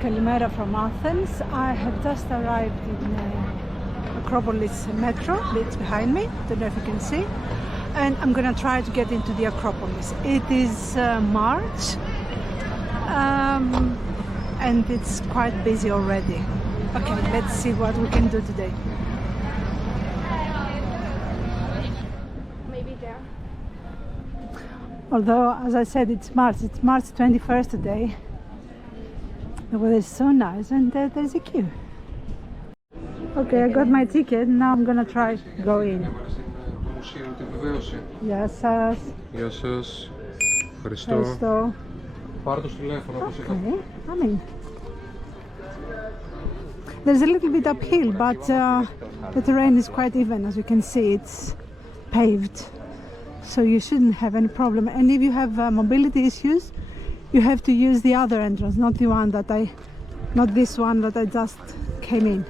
Kalimera from Athens. I have just arrived in Acropolis metro. It's behind me, don't know if you can see. And I'm gonna try to get into the Acropolis. It is March and it's quite busy already. Okay, let's see what we can do today. Maybe there. Although, as I said, it's March 21st today. The weather is so nice and there's a queue. Okay, I got my ticket. Now I'm gonna try to go in. Γεια σας. Γεια σας. Ευχαριστώ. Πάρε το τηλέφωνο όπως είχα. Okay, I mean, there's a little bit uphill, but the terrain is quite even. As you can see, it's paved, so you shouldn't have any problem. And if you have mobility issues, you have to use the other entrance, not this one that I just came in.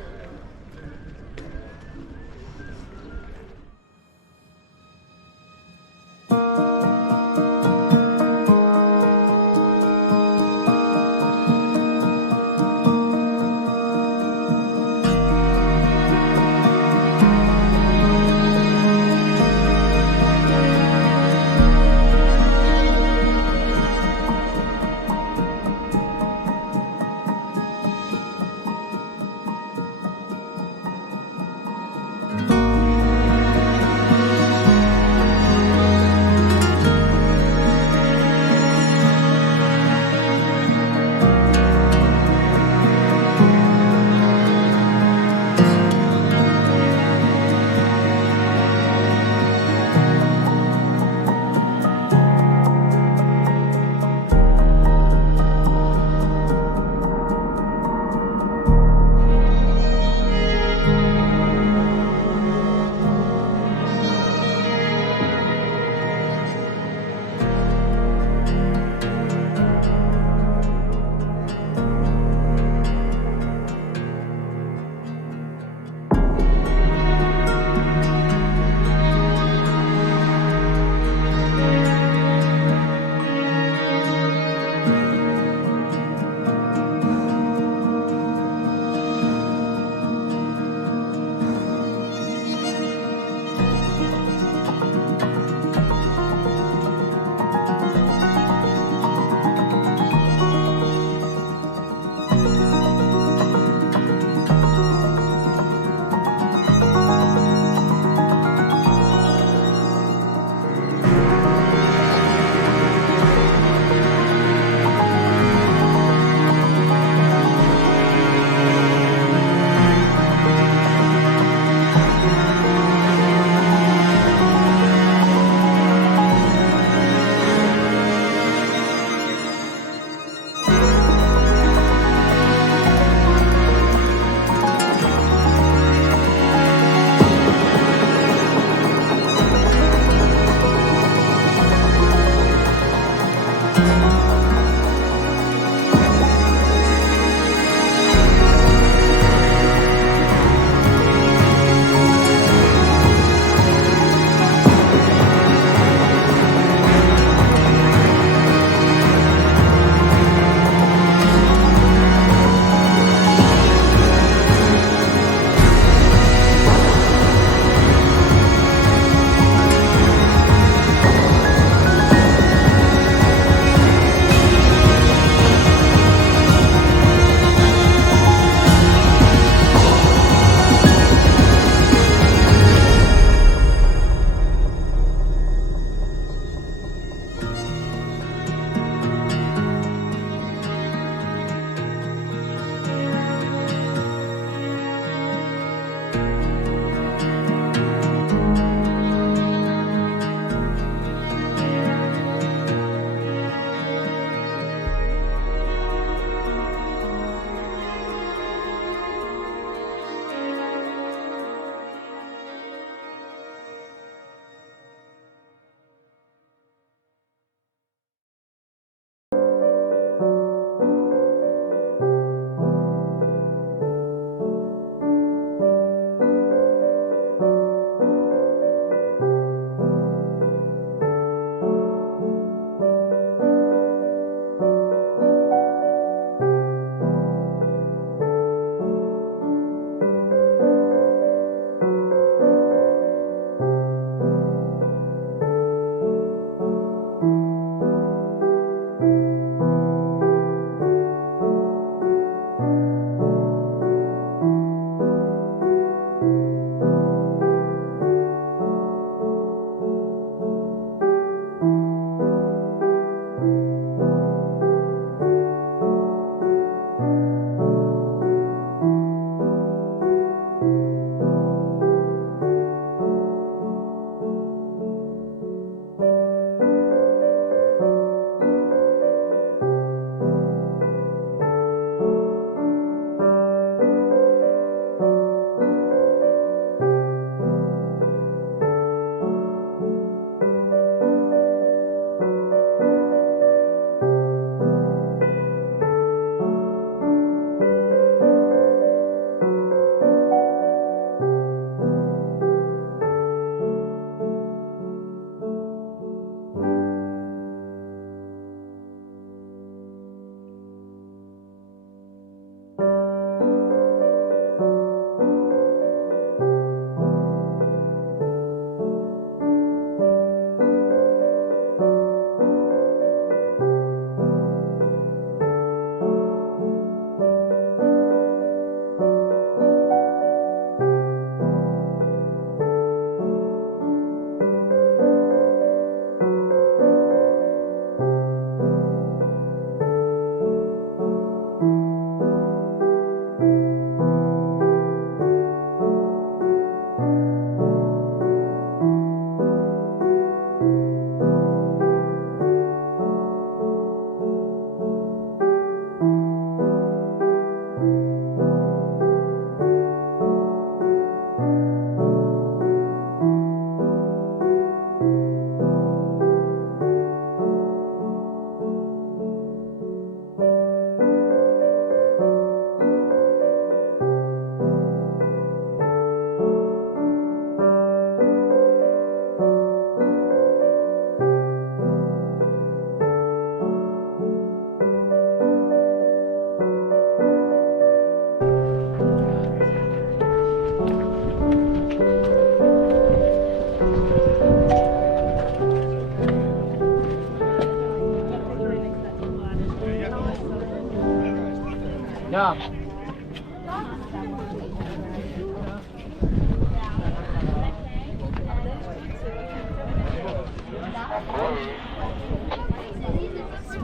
It's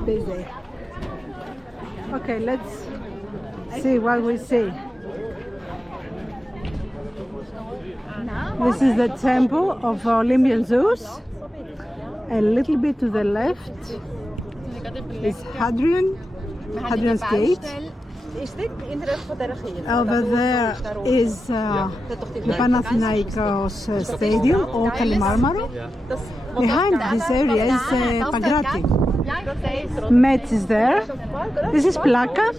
busy. Okay, let's see what we see. This is the temple of Olympian Zeus. A little bit to the left is Hadrian's Gate. Over there is the Panathinaikos Stadium or Kalimarmaro. Behind this area is Pagrati. Metz is there. This is Plaka.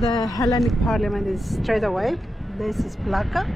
The Hellenic Parliament is straight away. This is Plaka.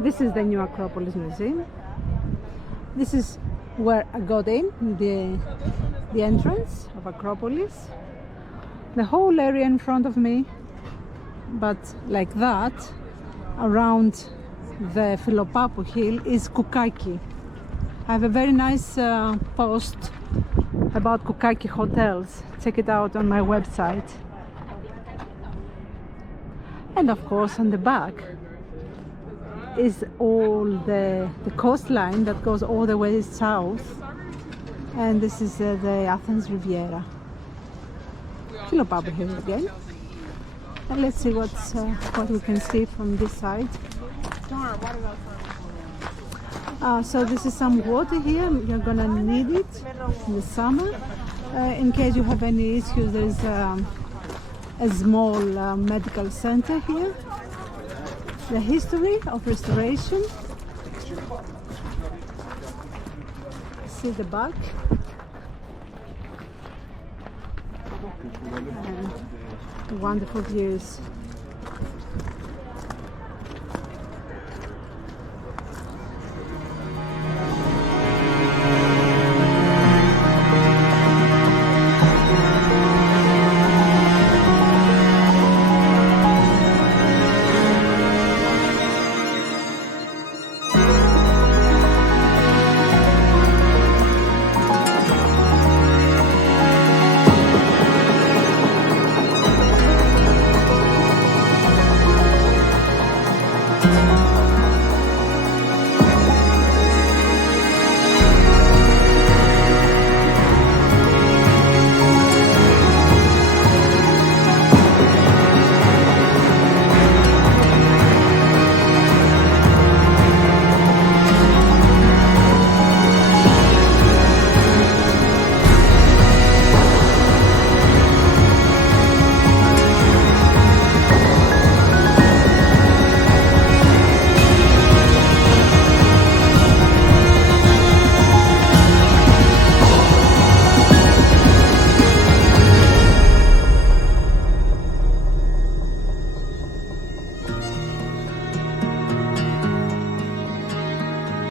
This is the new Acropolis Museum. This is where I got in, the entrance of Acropolis. The whole area in front of me, but like that, around the Philopappou hill is Koukaki. I have a very nice post about Koukaki hotels. Check it out on my website. And of course on the back is all the coastline that goes all the way south, and this is the Athens Riviera. Philopappou here again, and let's see what we can see from this side. So this is some water here. You're gonna need it in the summer in case you have any issues. There's a small medical center here. The history of restoration. See the back. And wonderful views.